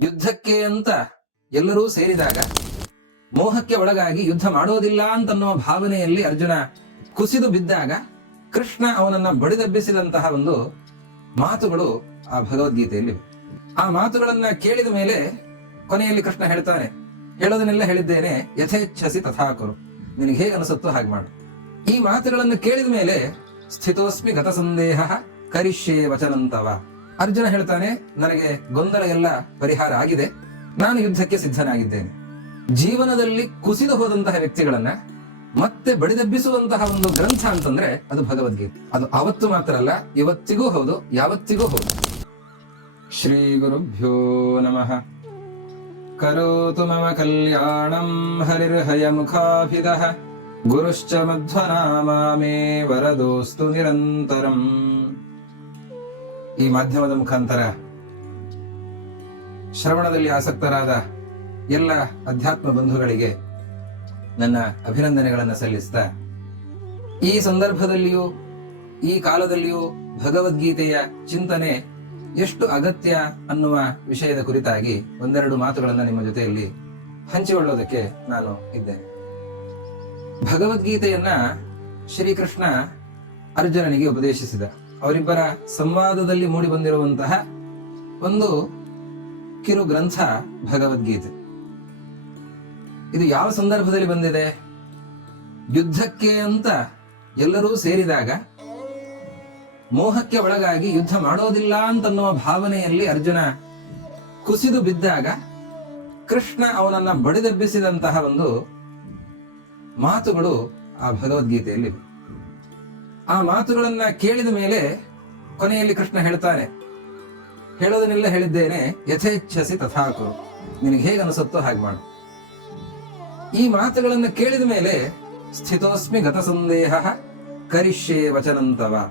ಯುದ್ಧಕ್ಕೆ ಅಂತ ಎಲ್ಲರೂ ಸೇರಿದಾಗ ಮೋಹಕ್ಕೆ ಒಳಗಾಗಿ ಯುದ್ಧ ಮಾಡೋದಿಲ್ಲ ಅಂತನ್ನುವ ಭಾವನೆಯಲ್ಲಿ ಅರ್ಜುನ ಕುಸಿದು ಬಿದ್ದಾಗ ಕೃಷ್ಣ ಅವನನ್ನ ಬಡಿದೆಬ್ಬಿಸಿದಂತಹ ಒಂದು ಮಾತುಗಳು ಆ ಭಗವದ್ಗೀತೆಯಲ್ಲಿ ಆ ಮಾತುಗಳನ್ನ ಕೇಳಿದ ಮೇಲೆ ಕೊನೆಯಲ್ಲಿ ಕೃಷ್ಣ ಹೇಳ್ತಾನೆ, ಹೇಳೋದನ್ನೆಲ್ಲ ಹೇಳಿದ್ದೇನೆ, ಯಥೇಚ್ಛಸಿ ತಥಾಕರು. ನಿನಗೆ ಹೇಗೆ ಅನಿಸುತ್ತೋ ಹಾಗೆ ಮಾಡು. ಈ ಮಾತುಗಳನ್ನು ಕೇಳಿದ ಮೇಲೆ ಸ್ಥಿತೋಸ್ಮಿ ಗತ ಸಂದೇಹ ಕರಿಷ್ಯೇ ವಚನಂತವ. ಅರ್ಜುನ ಹೇಳ್ತಾನೆ, ನನಗೆ ಗೊಂದಲ ಎಲ್ಲ ಪರಿಹಾರ ಆಗಿದೆ. ನಾನು ಯುದ್ಧಕ್ಕೆ ಸಿದ್ಧನಾಗಿದ್ದೇನೆ. ಜೀವನದಲ್ಲಿ ಕುಸಿದು ಹೋದಂತಹ ವ್ಯಕ್ತಿಗಳನ್ನ ಮತ್ತೆ ಬಡಿದೆಬ್ಬಿಸುವಂತಹ ಒಂದು ಗ್ರಂಥ ಅಂತಂದ್ರೆ ಅದು ಭಗವದ್ಗೀತೆ. ಅದು ಅವತ್ತು ಮಾತ್ರ ಅಲ್ಲ, ಇವತ್ತಿಗೂ ಹೌದು, ಯಾವತ್ತಿಗೂ ಹೌದು. ಶ್ರೀ ಗುರುಭ್ಯೋ ನಮಃ. ಕರೋತು ಮಮ ಕಲ್ಯಾಣಂ ಹರಿರ್ಹಯ ಮುಖಾಭಿದಃ ಗುರುಶ್ಚ ಮಧ್ವನಾಮೇ ವರದೋಸ್ತು ನಿರಂತರಂ. ಈ ಮಾಧ್ಯಮದ ಮುಖಾಂತರ ಶ್ರವಣದಲ್ಲಿ ಆಸಕ್ತರಾದ ಎಲ್ಲ ಅಧ್ಯಾತ್ಮ ಬಂಧುಗಳಿಗೆ ನನ್ನ ಅಭಿನಂದನೆಗಳನ್ನು ಸಲ್ಲಿಸ್ತಾ, ಈ ಸಂದರ್ಭದಲ್ಲಿಯೂ, ಈ ಕಾಲದಲ್ಲಿಯೂ ಭಗವದ್ಗೀತೆಯ ಚಿಂತನೆ ಎಷ್ಟು ಅಗತ್ಯ ಅನ್ನುವ ವಿಷಯದ ಕುರಿತಾಗಿ ಒಂದೆರಡು ಮಾತುಗಳನ್ನು ನಿಮ್ಮ ಜೊತೆಯಲ್ಲಿ ಹಂಚಿಕೊಳ್ಳೋದಕ್ಕೆ ನಾನು ಇದ್ದೇನೆ. ಭಗವದ್ಗೀತೆಯನ್ನ ಶ್ರೀಕೃಷ್ಣ ಅರ್ಜುನನಿಗೆ ಉಪದೇಶಿಸಿದ. ಅವರಿಬ್ಬರ ಸಂವಾದದಲ್ಲಿ ಮೂಡಿ ಬಂದಿರುವಂತಹ ಒಂದು ಕಿರು ಗ್ರಂಥ ಭಗವದ್ಗೀತೆ ಇದು ಯಾವ ಸಂದರ್ಭದಲ್ಲಿ ಬಂದಿದೆ ಯುದ್ಧಕ್ಕೆ ಅಂತ ಎಲ್ಲರೂ ಸೇರಿದಾಗ ಮೋಹಕ್ಕೆ ಒಳಗಾಗಿ ಯುದ್ಧ ಮಾಡೋದಿಲ್ಲ ಅಂತನ್ನುವ ಭಾವನೆಯಲ್ಲಿ ಅರ್ಜುನ ಕುಸಿದು ಬಿದ್ದಾಗ ಕೃಷ್ಣ ಅವನನ್ನ ಬಡಿದೆಬ್ಬಿಸಿದಂತಹ ಒಂದು ಮಾತುಗಳು ಆ ಭಗವದ್ಗೀತೆಯಲ್ಲಿ. ಆ ಮಾತುಗಳನ್ನ ಕೇಳಿದ ಮೇಲೆ ಕೊನೆಯಲ್ಲಿ ಕೃಷ್ಣ ಹೇಳ್ತಾನೆ ಹೇಳೋದನ್ನೆಲ್ಲ ಹೇಳಿದ್ದೇನೆ, ಯಥೇಚ್ಛಸಿ ತಥಾಕು ನಿನಗೆ ಹೇಗೆ ಅನಿಸುತ್ತೋ ಹಾಗೆ ಮಾಡು. ಈ ಮಾತುಗಳನ್ನು ಕೇಳಿದ ಮೇಲೆ, ಸ್ಥಿತೋಸ್ಮಿ ಗತ ಸಂದೇಹ ಕರಿಷ್ಯೇ ವಚನಂತವ.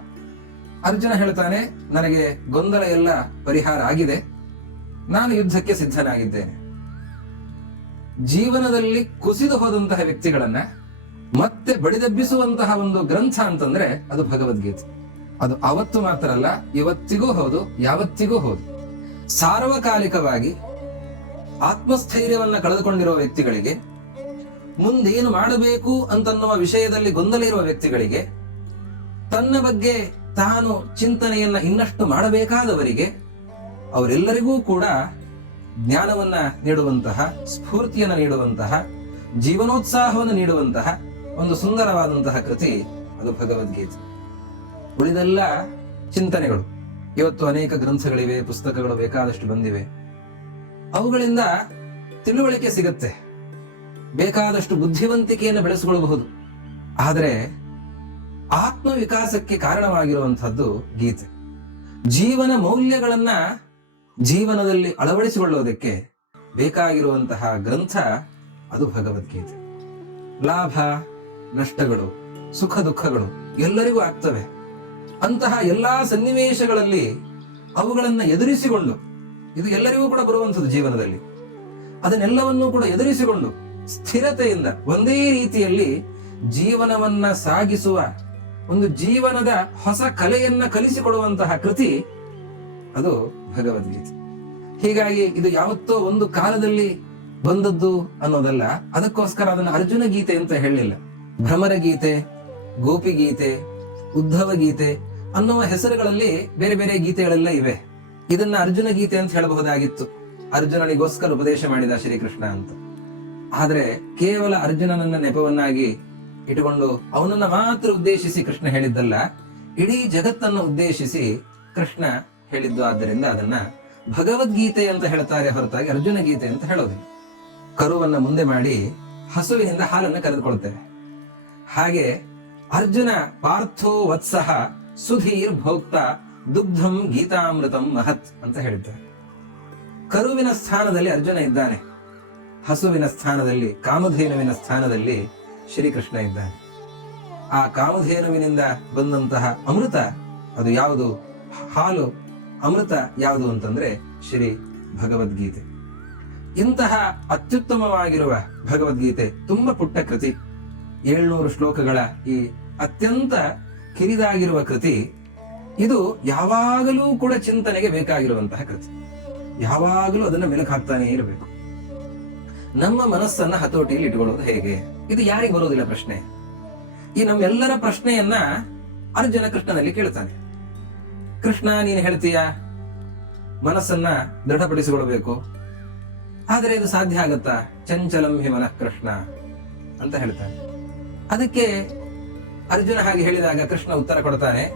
ಅರ್ಜುನ ಹೇಳ್ತಾನೆ, ನನಗೆ ಗೊಂದಲ ಎಲ್ಲ ಪರಿಹಾರ ಆಗಿದೆ. ನಾನು ಯುದ್ಧಕ್ಕೆ ಸಿದ್ಧನಾಗಿದ್ದೇನೆ. ಜೀವನದಲ್ಲಿ ಕುಸಿದು ಹೋದಂತಹ ವ್ಯಕ್ತಿಗಳನ್ನ ಮತ್ತೆ ಬಡಿದೆಬ್ಬಿಸುವಂತಹ ಒಂದು ಗ್ರಂಥ ಅಂತಂದ್ರೆ ಅದು ಭಗವದ್ಗೀತೆ. ಅದು ಅವತ್ತು ಮಾತ್ರ ಅಲ್ಲ, ಇವತ್ತಿಗೂ ಹೌದು, ಯಾವತ್ತಿಗೂ ಹೌದು. ಸಾರ್ವಕಾಲಿಕವಾಗಿ ಆತ್ಮಸ್ಥೈರ್ಯವನ್ನ ಕಳೆದುಕೊಂಡಿರುವ ವ್ಯಕ್ತಿಗಳಿಗೆ ಮುಂದೇನು ಮಾಡಬೇಕು ಅಂತನ್ನುವ ವಿಷಯದಲ್ಲಿ ಗೊಂದಲ ಇರುವ ವ್ಯಕ್ತಿಗಳಿಗೆ, ತನ್ನ ಬಗ್ಗೆ ತಾನು ಚಿಂತನೆಯನ್ನ ಇನ್ನಷ್ಟು ಮಾಡಬೇಕಾದವರಿಗೆ, ಅವರೆಲ್ಲರಿಗೂ ಕೂಡ ಜ್ಞಾನವನ್ನ ನೀಡುವಂತಹ, ಸ್ಫೂರ್ತಿಯನ್ನ ನೀಡುವಂತಹ, ಜೀವನೋತ್ಸಾಹವನ್ನು ನೀಡುವಂತಹ ಒಂದು ಸುಂದರವಾದಂತಹ ಕೃತಿ ಅದು ಭಗವದ್ಗೀತೆ. ಉಳಿದೆಲ್ಲ ಚಿಂತನೆಗಳು. ಇವತ್ತು ಅನೇಕ ಗ್ರಂಥಗಳಿವೆ, ಪುಸ್ತಕಗಳು ಬೇಕಾದಷ್ಟು ಬಂದಿವೆ. ಅವುಗಳಿಂದ ತಿಳುವಳಿಕೆ ಸಿಗುತ್ತೆ. ಬೇಕಾದಷ್ಟು ಬುದ್ಧಿವಂತಿಕೆಯನ್ನು ಬೆಳೆಸಿಕೊಳ್ಳಬಹುದು ಆದರೆ ಆತ್ಮವಿಕಾಸಕ್ಕೆ ಕಾರಣವಾಗಿರುವಂತಹದ್ದು ಗೀತೆ. ಜೀವನ ಮೌಲ್ಯಗಳನ್ನ ಜೀವನದಲ್ಲಿ ಅಳವಡಿಸಿಕೊಳ್ಳೋದಕ್ಕೆ ಬೇಕಾಗಿರುವಂತಹ ಗ್ರಂಥ ಅದು ಭಗವದ್ಗೀತೆ. ಲಾಭ ನಷ್ಟಗಳು, ಸುಖ ದುಃಖಗಳು ಎಲ್ಲರಿಗೂ ಆಗ್ತವೆ. ಅಂತಹ ಎಲ್ಲಾ ಸನ್ನಿವೇಶಗಳಲ್ಲಿ ಅವುಗಳನ್ನ ಎದುರಿಸಿಕೊಂಡು, ಇದು ಎಲ್ಲರಿಗೂ ಕೂಡ ಬರುವಂಥದ್ದು ಜೀವನದಲ್ಲಿ. ಅದನ್ನೆಲ್ಲವನ್ನೂ ಕೂಡ ಎದುರಿಸಿಕೊಂಡು ಸ್ಥಿರತೆಯಿಂದ ಒಂದೇ ರೀತಿಯಲ್ಲಿ ಜೀವನವನ್ನ ಸಾಗಿಸುವ ಒಂದು ಜೀವನದ ಹೊಸ ಕಲೆಯನ್ನ ಕಲಿಸಿಕೊಡುವಂತಹ ಕೃತಿ ಅದು ಭಗವದ್ಗೀತೆ. ಹೀಗಾಗಿ ಇದು ಯಾವತ್ತೋ ಒಂದು ಕಾಲದಲ್ಲಿ ಬಂದದ್ದು ಅನ್ನೋದಲ್ಲ, ಅದಕ್ಕೋಸ್ಕರ ಅದನ್ನು ಅರ್ಜುನ ಗೀತೆ ಅಂತ ಹೇಳಲಿಲ್ಲ. ಭ್ರಮರ ಗೀತೆ ಗೋಪಿ ಗೀತೆ ಉದ್ಧವ ಗೀತೆ ಅನ್ನುವ ಹೆಸರುಗಳಲ್ಲಿ ಬೇರೆ ಬೇರೆ ಗೀತೆಗಳೆಲ್ಲ ಇವೆ. ಇದನ್ನ ಅರ್ಜುನ ಗೀತೆ ಅಂತ ಹೇಳಬಹುದಾಗಿತ್ತು. ಅರ್ಜುನನಿಗೋಸ್ಕರ ಉಪದೇಶ ಮಾಡಿದ ಶ್ರೀಕೃಷ್ಣ ಅಂತ. ಆದ್ರೆ ಕೇವಲ ಅರ್ಜುನನನ್ನ ನೆಪವನ್ನಾಗಿ ಇಟ್ಟುಕೊಂಡು ಅವನನ್ನ ಮಾತ್ರ ಉದ್ದೇಶಿಸಿ ಕೃಷ್ಣ ಹೇಳಿದ್ದಲ್ಲ, ಇಡೀ ಜಗತ್ತನ್ನು ಉದ್ದೇಶಿಸಿ ಕೃಷ್ಣ ಹೇಳಿದ್ದು. ಆದ್ದರಿಂದ ಅದನ್ನ ಭಗವದ್ಗೀತೆ ಅಂತ ಹೇಳ್ತಾರೆ ಹೊರತಾಗಿ ಅರ್ಜುನ ಗೀತೆ ಅಂತ ಹೇಳೋದು ಕರುವನ್ನ ಮುಂದೆ ಮಾಡಿ ಹಸುವಿನಿಂದ ಹಾಲನ್ನು ಕರೆದುಕೊಳ್ತೇವೆ. ಹಾಗೆ ಅರ್ಜುನ ಪಾರ್ಥೋ ವತ್ಸಹ ಸುಧೀರ್ ಭೋಕ್ತ ದುಗ್ಧಂ ಗೀತಾಮೃತಂ ಮಹತ್ ಅಂತ ಹೇಳಿದ್ದಾರೆ. ಕರುವಿನ ಸ್ಥಾನದಲ್ಲಿ ಅರ್ಜುನ ಇದ್ದಾನೆ. ಹಸುವಿನ ಸ್ಥಾನದಲ್ಲಿ, ಕಾಮಧೇನುವಿನ ಸ್ಥಾನದಲ್ಲಿ ಶ್ರೀಕೃಷ್ಣ ಇದ್ದಾನೆ. ಆ ಕಾಮಧೇನುವಿನಿಂದ ಬಂದಂತಹ ಅಮೃತ ಅದು ಯಾವುದು? ಹಾಲು. ಅಮೃತ ಯಾವುದು ಅಂತಂದ್ರೆ ಶ್ರೀ ಭಗವದ್ಗೀತೆ. ಇಂತಹ ಅತ್ಯುತ್ತಮವಾಗಿರುವ ಭಗವದ್ಗೀತೆ, ತುಂಬಾ ಪುಟ್ಟ ಕೃತಿ. ಏಳ್ನೂರು ಶ್ಲೋಕಗಳ ಈ ಅತ್ಯಂತ ಕಿರಿದಾಗಿರುವ ಕೃತಿ, ಇದು ಯಾವಾಗಲೂ ಕೂಡ ಚಿಂತನೆಗೆ ಬೇಕಾಗಿರುವಂತಹ ಕೃತಿ. ಯಾವಾಗಲೂ ಅದನ್ನು ಮೆಲುಕು ಹಾಕ್ತಾನೇ ಇರಬೇಕು. ನಮ್ಮ ಮನಸ್ಸನ್ನ ಹತೋಟಿಯಲ್ಲಿ ಇಟ್ಕೊಳ್ಳೋದು ಹೇಗೆ? ಇದು ಯಾರಿಗೆ ಬರೋದಿಲ್ಲ ಪ್ರಶ್ನೆ. ಈ ನಮ್ಮೆಲ್ಲರ ಪ್ರಶ್ನೆಯನ್ನ ಅರ್ಜುನ ಕೃಷ್ಣನಲ್ಲಿ ಕೇಳ್ತಾನೆ. ಕೃಷ್ಣ, ನೀನು ಹೇಳ್ತೀಯ? ಮನಸ್ಸನ್ನ ದೃಢಪಡಿಸಿಕೊಳ್ಬೇಕು ಆದರೆ ಇದು ಸಾಧ್ಯ ಆಗತ್ತಾ? ಚಂಚಲಂ ಹಿ ಮನಃ ಕೃಷ್ಣ ಅಂತ ಹೇಳ್ತಾನೆ. ಅದಕ್ಕೆ ಅರ್ಜುನ ಹಾಗೆ ಹೇಳಿದಾಗ ಕೃಷ್ಣ ಉತ್ತರ ಕೊಡ್ತಾನೆ,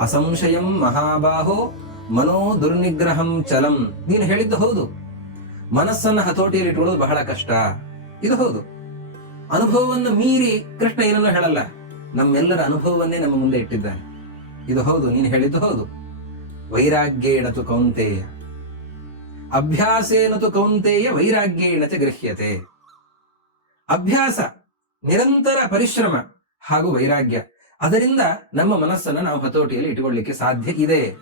ಅಸಂಶಯಂ ಮಹಾಬಾಹೋ ಮನೋ ದುರ್ನಿಗ್ರಹಂ ಚಲಂ. ನೀನು ಹೇಳಿದ್ದು ಹೌದು. ಮನಸ್ಸನ್ನ ಹತೋಟಿಯಲ್ಲಿ ಇಟ್ಕೊಳ್ಳೋದು ಬಹಳ ಕಷ್ಟ. ಇದು ಹೌದು. ಅನುಭವವನ್ನು ಮೀರಿ ಕೃಷ್ಣ ಏನನ್ನೂ ಹೇಳಲ್ಲ. ನಮ್ಮೆಲ್ಲರ ಅನುಭವವನ್ನೇ ನಮ್ಮ ಮುಂದೆ ಇಟ್ಟಿದ್ದಾನೆ. ಇದು ಹೌದು, ನೀನು ಹೇಳಿದ್ದು ಹೌದು. ವೈರಾಗ್ಯೇಣತು ಕೌಂತೆಯ. ಅಭ್ಯಾಸೇನತು ಕೌಂತೆಯ ವೈರಾಗ್ಯೇಣತೆ ಗೃಹ್ಯತೆ. ಅಭ್ಯಾಸ ನಿರಂತರ ಪರಿಶ್ರಮ ಹಾಗೂ ವೈರಾಗ್ಯ. ಅದರಿಂದ ನಮ್ಮ ಮನಸ್ಸನ್ನ ನಾವು ಹತೋಟಿಯಲ್ಲಿ ಇಟ್ಟುಕೊಳ್ಳಿಕ್ಕೆ ಸಾಧ್ಯ ಇದೆ.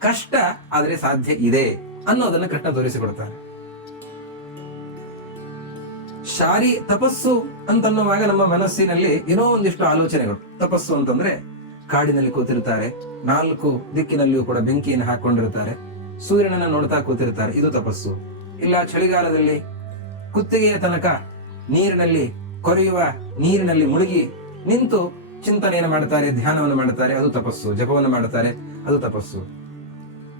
ಕಷ್ಟ ಆದರೆ ಸಾಧ್ಯ ಇದೆ ಅನ್ನೋದನ್ನ ಕೃಷ್ಣ ತೋರಿಸಿಕೊಡ್ತಾರೆ. ಶಾರಿ ತಪಸ್ಸು ಅಂತನ್ನುವಾಗ ನಮ್ಮ ಮನಸ್ಸಿನಲ್ಲಿ ಏನೋ ಒಂದಿಷ್ಟು ಆಲೋಚನೆಗಳು. ತಪಸ್ಸು ಅಂತಂದ್ರೆ ಕಾಡಿನಲ್ಲಿ ಕೂತಿರ್ತಾರೆ ನಾಲ್ಕು ದಿಕ್ಕಿನಲ್ಲಿಯೂ ಕೂಡ ಬೆಂಕಿಯನ್ನು ಹಾಕೊಂಡಿರ್ತಾರೆ ಸೂರ್ಯನನ್ನ ನೋಡ್ತಾ ಕೂತಿರ್ತಾರೆ ಇದು ತಪಸ್ಸು. ಇಲ್ಲ, ಚಳಿಗಾಲದಲ್ಲಿ ಕುತ್ತಿಗೆಯ ತನಕ ನೀರಿನಲ್ಲಿ ಕೊರೆಯುವ ನೀರಿನಲ್ಲಿ ಮುಳುಗಿ ನಿಂತು ಚಿಂತನೆಯನ್ನು ಮಾಡುತ್ತಾರೆ, ಧ್ಯಾನವನ್ನು ಮಾಡುತ್ತಾರೆ, ಅದು ತಪಸ್ಸು, ಜಪವನ್ನು ಮಾಡ್ತಾರೆ ಅದು ತಪಸ್ಸು.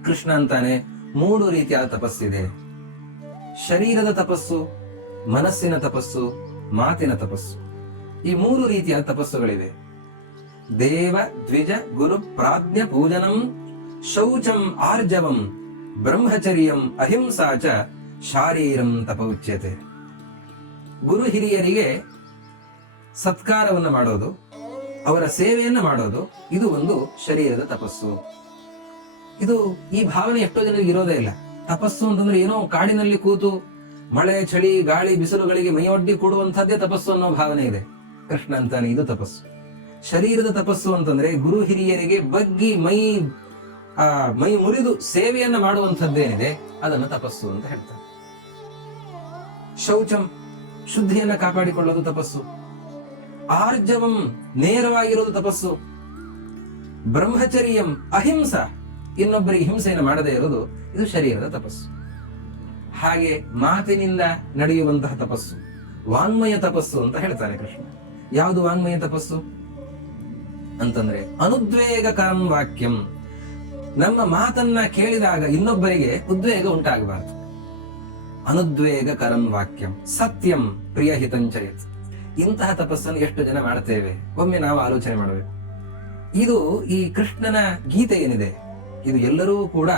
ಕೃಷ್ಣ ಅಂತಾನೆ, ಮೂರು ರೀತಿಯಾದ ತಪಸ್ಸಿದೆ ಶರೀರದ ತಪಸ್ಸು, ಮನಸ್ಸಿನ ತಪಸ್ಸು, ಮಾತಿನ ತಪಸ್ಸು. ಈ ಮೂರು ರೀತಿಯ ತಪಸ್ಸುಗಳಿವೆ. ದೇವ, ದ್ವಿಜ, ಗುರು, ಪ್ರಾಜ್ಞ, ಪೂಜನಂ, ಶೌಚಂ, ಆರ್ಜವಂ, ಬ್ರಹ್ಮಚರ್ಯಂ, ಅಹಿಂಸಾ ಚ, ಶಾರೀರಂ ತಪ ಉಚ್ಯತೆ ಗುರು ಹಿರಿಯರಿಗೆ ಸತ್ಕಾರವನ್ನು ಮಾಡೋದು, ಅವರ ಸೇವೆಯನ್ನು ಮಾಡೋದು, ಇದು ಒಂದು ಶರೀರದ ತಪಸ್ಸು. ಇದು ಈ ಭಾವನೆ ಎಷ್ಟೋ ಜನರಿಗೆ ಇರೋದೇ ಇಲ್ಲ. ತಪಸ್ಸು ಅಂತಂದ್ರೆ ಏನೋ ಕಾಡಿನಲ್ಲಿ ಕೂತು ಮಳೆ, ಚಳಿ, ಗಾಳಿ, ಬಿಸಿಲುಗಳಿಗೆ ಮೈಯೊಡ್ಡಿ ಕೊಡುವಂಥದ್ದೇ ತಪಸ್ಸು ಅನ್ನೋ ಭಾವನೆ ಇದೆ. ಕೃಷ್ಣ ಅಂತಾನೆ ಇದು ತಪಸ್ಸು. ಶರೀರದ ತಪಸ್ಸು ಅಂತಂದ್ರೆ ಗುರು ಹಿರಿಯರಿಗೆ ಬಗ್ಗಿ ಮೈ, ಆ, ಮೈ ಮುರಿದು ಸೇವೆಯನ್ನ ಮಾಡುವಂಥದ್ದೇನಿದೆ, ಅದನ್ನು ತಪಸ್ಸು ಅಂತ ಹೇಳ್ತಾರೆ. ಶೌಚಂ ಶುದ್ಧಿಯನ್ನ ಕಾಪಾಡಿಕೊಳ್ಳೋದು ತಪಸ್ಸು. ಆರ್ಜವಂ ನೇರವಾಗಿರೋದು ತಪಸ್ಸು. ಬ್ರಹ್ಮಚರ್ಯಂ ಅಹಿಂಸ. ಇನ್ನೊಬ್ಬರಿಗೆ ಹಿಂಸೆಯನ್ನು ಮಾಡದೇ ಇರೋದು ಇದು ಶರೀರದ ತಪಸ್ಸು. ಹಾಗೆ ಮಾತಿನಿಂದ ನಡೆಯುವಂತಹ ತಪಸ್ಸು. ವಾಂಗ್ಮಯ ತಪಸ್ಸು ಅಂತ ಹೇಳ್ತಾರೆ ಕೃಷ್ಣ. ಯಾವುದು ವಾಂಗ್ಮಯ ತಪಸ್ಸು? ಅಂತಂದ್ರೆ ಅನುದ್ವೇಗಕರಂ ವಾಕ್ಯಂ. ನಮ್ಮ ಮಾತನ್ನ ಕೇಳಿದಾಗ ಇನ್ನೊಬ್ಬರಿಗೆ ಉದ್ವೇಗ ಉಂಟಾಗಬಾರದು. ಅನುದ್ವೇಗಕರಂ ವಾಕ್ಯಂ. ಸತ್ಯಂ ಪ್ರಿಯ ಹಿತಂಚಯತ್ ಇಂತಹ ತಪಸ್ಸನ್ನು ಎಷ್ಟು ಜನ ಮಾಡ್ತೇವೆ? ಒಮ್ಮೆ ನಾವು ಆಲೋಚನೆ ಮಾಡಬೇಕು. ಇದು ಈ ಕೃಷ್ಣನ ಗೀತೆ ಏನಿದೆ? ಇದು ಎಲ್ಲರೂ ಕೂಡ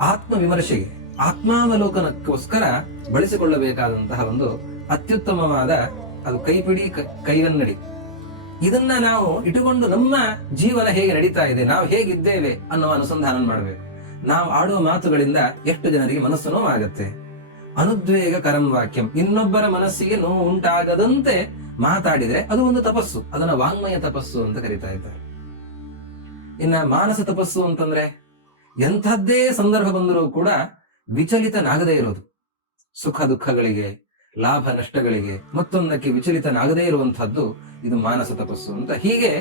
ಆತ್ಮ ವಿಮರ್ಶೆಗೆ ಆತ್ಮಾವಲೋಕನಕ್ಕೋಸ್ಕರ ಬಳಸಿಕೊಳ್ಳಬೇಕಾದಂತಹ ಒಂದು ಅತ್ಯುತ್ತಮವಾದ ಅದು ಕೈಪಿಡಿ ಕೈಗನ್ನಡಿ ಇದನ್ನ ನಾವು ಇಟ್ಟುಕೊಂಡು ನಮ್ಮ ಜೀವನ ಹೇಗೆ ನಡೀತಾ ಇದೆ, ನಾವು ಹೇಗಿದ್ದೇವೆ ಅನ್ನೋ ಅನುಸಂಧಾನ ಮಾಡಬೇಕು. ನಾವು ಆಡುವ ಮಾತುಗಳಿಂದ ಎಷ್ಟು ಜನರಿಗೆ ಮನಸ್ಸು ನೋವಾಗತ್ತೆ? ಅನುದ್ವೇಗ ಕರಂ ವಾಕ್ಯಂ. ಇನ್ನೊಬ್ಬರ ಮನಸ್ಸಿಗೆ ನೋವು ಉಂಟಾಗದಂತೆ ಮಾತಾಡಿದ್ರೆ ಅದು ಒಂದು ತಪಸ್ಸು, ಅದನ್ನ ವಾಂಗ್ಮಯ ತಪಸ್ಸು ಅಂತ ಕರೀತಾ ಇದ್ದಾರೆ. ಇನ್ನ ಮಾನಸ ತಪಸ್ಸು ಅಂತಂದ್ರೆ ಎಂಥದ್ದೇ ಸಂದರ್ಭ ಬಂದರೂ ಕೂಡ ವಿಚಲಿತನಾಗದೇ ಇರೋದು. ಸುಖ ದುಃಖಗಳಿಗೆ, ಲಾಭ ನಷ್ಟಗಳಿಗೆ ಮತ್ತೊಂದಕ್ಕೆ ವಿಚಲಿತನಾಗದೇ ಇರುವಂತಹದ್ದು ಇದು ಮಾನಸ ತಪಸ್ಸು ಅಂತ. ಹೀಗೆ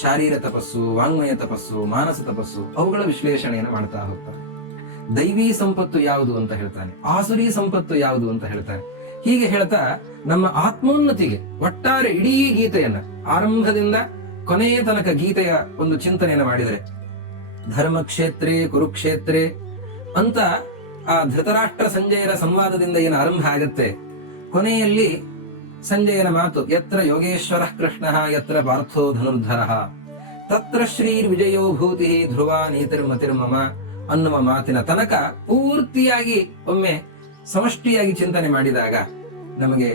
ಶಾರೀರ ತಪಸ್ಸು, ವಾಂಗ್ಮಯ ತಪಸ್ಸು, ಮಾನಸ ತಪಸ್ಸು ಅವುಗಳ ವಿಶ್ಲೇಷಣೆಯನ್ನು ಮಾಡ್ತಾ ಹೋಗ್ತಾರೆ. ದೈವಿ ಸಂಪತ್ತು ಯಾವುದು ಅಂತ ಹೇಳ್ತಾನೆ, ಆಸುರಿ ಸಂಪತ್ತು ಯಾವುದು ಅಂತ ಹೇಳ್ತಾನೆ ಹೀಗೆ ಹೇಳ್ತಾ ನಮ್ಮ ಆತ್ಮೋನ್ನತಿಗೆ ಒಟ್ಟಾರೆ ಇಡೀ ಗೀತೆಯನ್ನ ಆರಂಭದಿಂದ ಕೊನೆಯ ತನಕ ಗೀತೆಯ ಒಂದು ಚಿಂತನೆಯನ್ನು ಮಾಡಿದರೆ, ಧರ್ಮಕ್ಷೇತ್ರೇ ಕುರುಕ್ಷೇತ್ರೇ ಅಂತ ಆ ಧೃತರಾಷ್ಟ್ರ ಸಂಜಯರ ಸಂವಾದದಿಂದ ಏನು ಆರಂಭ ಆಗತ್ತೆ? ಕೊನೆಯಲ್ಲಿ ಸಂಜಯನ ಮಾತು, ಯತ್ರ ಯೋಗೇಶ್ವರ ಕೃಷ್ಣ, ಯತ್ರ ಪಾರ್ಥೋ ಧನುರ್ಧರ, ತತ್ರ ಶ್ರೀರ್ ವಿಜಯೋ ಭೂತಿ ಧ್ರುವ ನೀತಿರ್ಮತಿರ್ಮಮ ಅನ್ನುವ ಮಾತಿನ ತನಕ ಪೂರ್ತಿಯಾಗಿ ಒಮ್ಮೆ ಸಮಷ್ಟಿಯಾಗಿ ಚಿಂತನೆ ಮಾಡಿದಾಗ ನಮಗೆ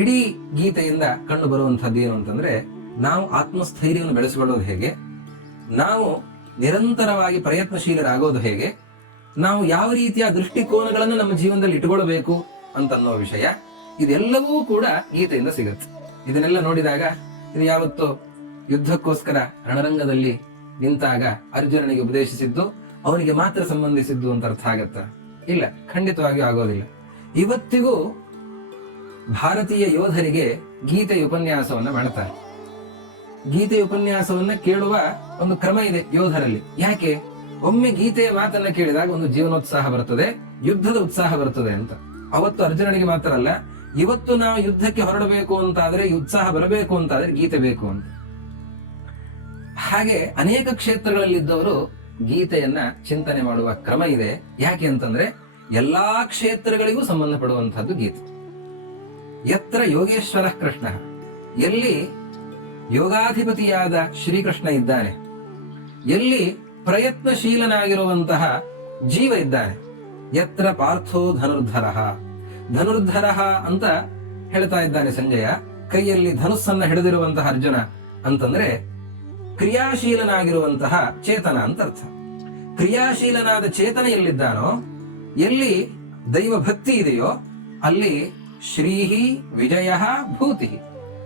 ಇಡೀ ಗೀತೆಯಿಂದ ಕಂಡು ಬರುವಂತಹದ್ದು ಏನು ಅಂತಂದ್ರೆ, ನಾವು ಆತ್ಮಸ್ಥೈರ್ಯವನ್ನು ಬೆಳೆಸಿಕೊಳ್ಳೋದು ಹೇಗೆ? ನಾವು ನಿರಂತರವಾಗಿ ಪ್ರಯತ್ನಶೀಲರಾಗೋದು ಹೇಗೆ? ನಾವು ಯಾವ ರೀತಿಯ ದೃಷ್ಟಿಕೋನಗಳನ್ನು ನಮ್ಮ ಜೀವನದಲ್ಲಿ ಇಟ್ಕೊಳ್ಬೇಕು ಅಂತನ್ನೋ ವಿಷಯ ಇದೆಲ್ಲವೂ ಕೂಡ ಗೀತೆಯಿಂದ ಸಿಗುತ್ತೆ. ಇದನ್ನೆಲ್ಲ ನೋಡಿದಾಗ ಇದು ಯಾವತ್ತೋ ಯುದ್ಧಕ್ಕೋಸ್ಕರ ರಣರಂಗದಲ್ಲಿ ನಿಂತಾಗ ಅರ್ಜುನನಿಗೆ ಉಪದೇಶಿಸಿದ್ದು, ಅವನಿಗೆ ಮಾತ್ರ ಸಂಬಂಧಿಸಿದ್ದು ಅಂತ ಅರ್ಥ ಆಗತ್ತ? ಇಲ್ಲ ಖಂಡಿತವಾಗಿಯೂ ಆಗೋದಿಲ್ಲ. ಇವತ್ತಿಗೂ ಭಾರತೀಯ ಯೋಧರಿಗೆ ಗೀತೆ ಉಪನ್ಯಾಸವನ್ನ ಮಾಡ್ತಾರೆ. ಗೀತೆ ಉಪನ್ಯಾಸವನ್ನ ಕೇಳುವ ಒಂದು ಕ್ರಮ ಇದೆ ಯೋಧರಲ್ಲಿ. ಯಾಕೆ? ಒಮ್ಮೆ ಗೀತೆಯ ಮಾತನ್ನ ಕೇಳಿದಾಗ ಒಂದು ಜೀವನೋತ್ಸಾಹ ಬರ್ತದೆ, ಯುದ್ಧದ ಉತ್ಸಾಹ ಬರ್ತದೆ ಅಂತ. ಅವತ್ತು ಅರ್ಜುನನಿಗೆ ಮಾತ್ರ ಅಲ್ಲ, ಇವತ್ತು ನಾವು ಯುದ್ಧಕ್ಕೆ ಹೊರಡಬೇಕು ಅಂತಾದ್ರೆ ಉತ್ಸಾಹ ಬರಬೇಕು ಅಂತಾದ್ರೆ ಗೀತೆ ಬೇಕು ಅಂತ. ಹಾಗೆ ಅನೇಕ ಕ್ಷೇತ್ರಗಳಲ್ಲಿದ್ದವರು ಗೀತೆಯನ್ನ ಚಿಂತನೆ ಮಾಡುವ ಕ್ರಮ ಇದೆ. ಯಾಕೆ ಅಂತಂದ್ರೆ ಎಲ್ಲಾ ಕ್ಷೇತ್ರಗಳಿಗೂ ಸಂಬಂಧಪಡುವಂತಹದ್ದು ಗೀತೆ. ಯತ್ರ ಯೋಗೇಶ್ವರ ಕೃಷ್ಣ. ಎಲ್ಲಿ ಯೋಗಾಧಿಪತಿಯಾದ ಶ್ರೀಕೃಷ್ಣ ಇದ್ದಾನೆ. ಎಲ್ಲಿ ಪ್ರಯತ್ನಶೀಲನಾಗಿರುವಂತಹ ಜೀವ ಇದ್ದಾನೆ. ಯತ್ರ ಪಾರ್ಥೋ ಧನುರ್ಧರ. ಧನುರ್ಧರ ಅಂತ ಹೇಳ್ತಾ ಇದ್ದಾನೆ ಸಂಜಯ. ಕೈಯಲ್ಲಿ ಧನುಸ್ಸನ್ನ ಹಿಡಿದಿರುವಂತಹ ಅರ್ಜುನ ಅಂತಂದ್ರೆ ಕ್ರಿಯಾಶೀಲನಾಗಿರುವಂತಹ ಚೇತನ ಅಂತ ಅರ್ಥ. ಕ್ರಿಯಾಶೀಲನಾದ ಚೇತನ ಎಲ್ಲಿದ್ದಾನೋ, ಎಲ್ಲಿ ದೈವ ಭಕ್ತಿ ಇದೆಯೋ, ಅಲ್ಲಿ ಶ್ರೀಹಿ ವಿಜಯ ಭೂತಿ.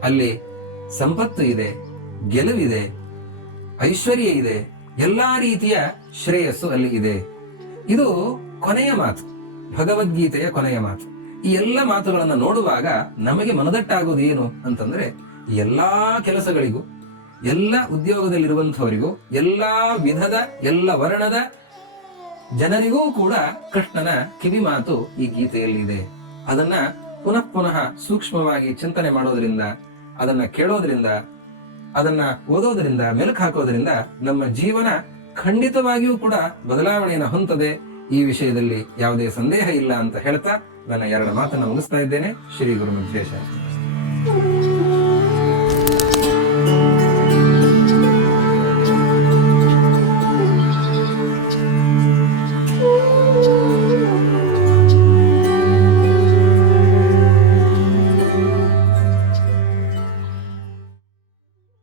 ಅಲ್ಲಿ ಸಂಪತ್ತು ಇದೆ, ಗೆಲುವಿದೆ, ಐಶ್ವರ್ಯ ಇದೆ, ಎಲ್ಲಾ ರೀತಿಯ ಶ್ರೇಯಸ್ಸು ಅಲ್ಲಿ ಇದೆ. ಇದು ಕೊನೆಯ ಮಾತು, ಭಗವದ್ಗೀತೆಯ ಕೊನೆಯ ಮಾತು. ಈ ಎಲ್ಲ ಮಾತುಗಳನ್ನು ನೋಡುವಾಗ ನಮಗೆ ಮನದಟ್ಟಾಗೋದು ಏನು ಅಂತಂದ್ರೆ ಎಲ್ಲಾ ಕೆಲಸಗಳಿಗೂ ಎಲ್ಲ ಉದ್ಯೋಗದಲ್ಲಿರುವಂಥವರಿಗೂ, ಎಲ್ಲಾ ವಿಧದ, ಎಲ್ಲ ವರ್ಣದ ಜನರಿಗೂ ಕೂಡ ಕೃಷ್ಣನ ಕಿವಿ ಮಾತು ಈ ಗೀತೆಯಲ್ಲಿ ಇದೆ. ಅದನ್ನ ಪುನಃ ಪುನಃ ಸೂಕ್ಷ್ಮವಾಗಿ ಚಿಂತನೆ ಮಾಡೋದ್ರಿಂದ, ಅದನ್ನ ಕೇಳೋದ್ರಿಂದ, ಅದನ್ನ ಓದೋದ್ರಿಂದ, ಮೆಲುಕು ಹಾಕೋದ್ರಿಂದ ನಮ್ಮ ಜೀವನ ಖಂಡಿತವಾಗಿಯೂ ಕೂಡ ಬದಲಾವಣೆಯನ್ನು ಹೊಂದದೆ ಈ ವಿಷಯದಲ್ಲಿ ಯಾವುದೇ ಸಂದೇಹ ಇಲ್ಲ ಅಂತ ಹೇಳ್ತಾ ನನ್ನ ಎರಡು ಮಾತನ್ನು ಮುಗಿಸ್ತಾ ಇದ್ದೇನೆ. ಶ್ರೀ ಗುರು ಮಧ್ಯೇಶ